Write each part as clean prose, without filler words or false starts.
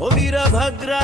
ఓ వీరభద్రా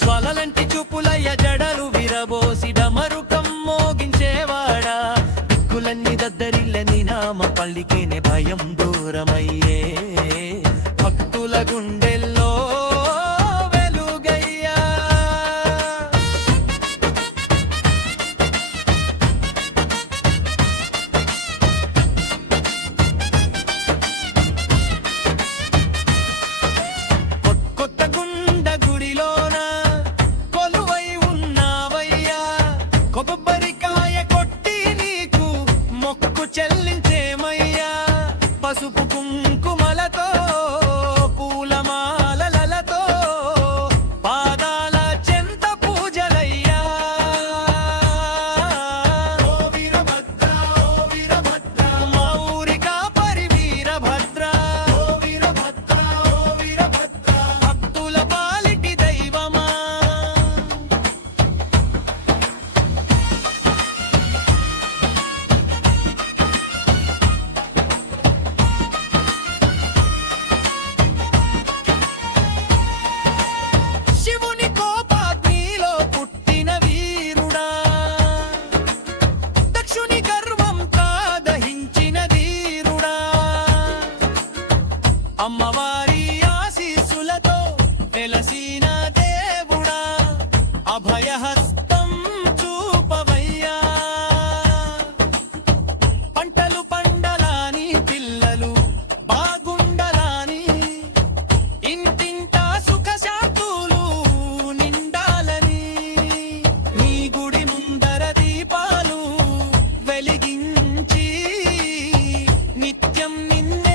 జ్వాలలంటి చూపులయ్య జడలు విరబోసి డమరుకం మోగించేవాడా దిక్కులన్నీ దద్దరిల్లని నామ పల్లికేనే భయం దూరమయ్యే భక్తుల గుండెల్లో వెలుగయ్యా కొత్త గుండ గుడిలోన కొబ్బరికాయ కొట్టి నీకు మొక్కు చెల్లించేమయ్యా పసుపు కుంకుమలతో పూలమాలలతో పాదాల చెంత పూజలయ్యా ఓ వీరభద్ర ఓ వీరభద్ర మా ఊరి కాపరి వీరభద్ర ఓ వీరభద్ర ఓ వీరభద్ర భక్తుల పాలిటి దైవమా అమ్మవారి ఆశీస్సులతో వెలసిన దేవుడా అభయహస్తం చూపవయ్యా పంటలు పండలాని పిల్లలు బాగుండలాని ఇంటింటా సుఖ శాంతులు నిండాలని నీ గుడి ముందర దీపాలు వెలిగించి నిత్యం నిన్నే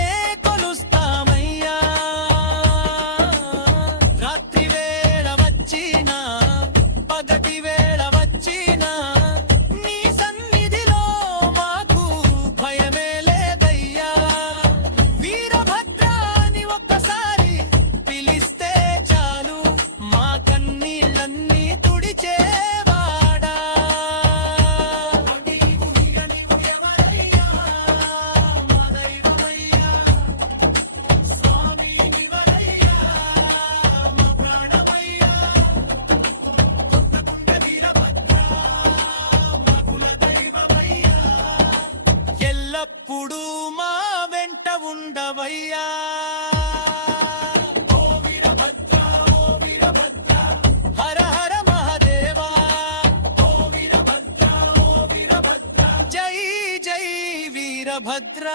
ఎల్లప్పుడూ మా వెంట ఉండవయ్యా ఓ వీరభద్ర ఓ వీరభద్ర హర హర మహాదేవా ఓ వీరభద్ర ఓ వీరభద్ర జై జై వీరభద్ర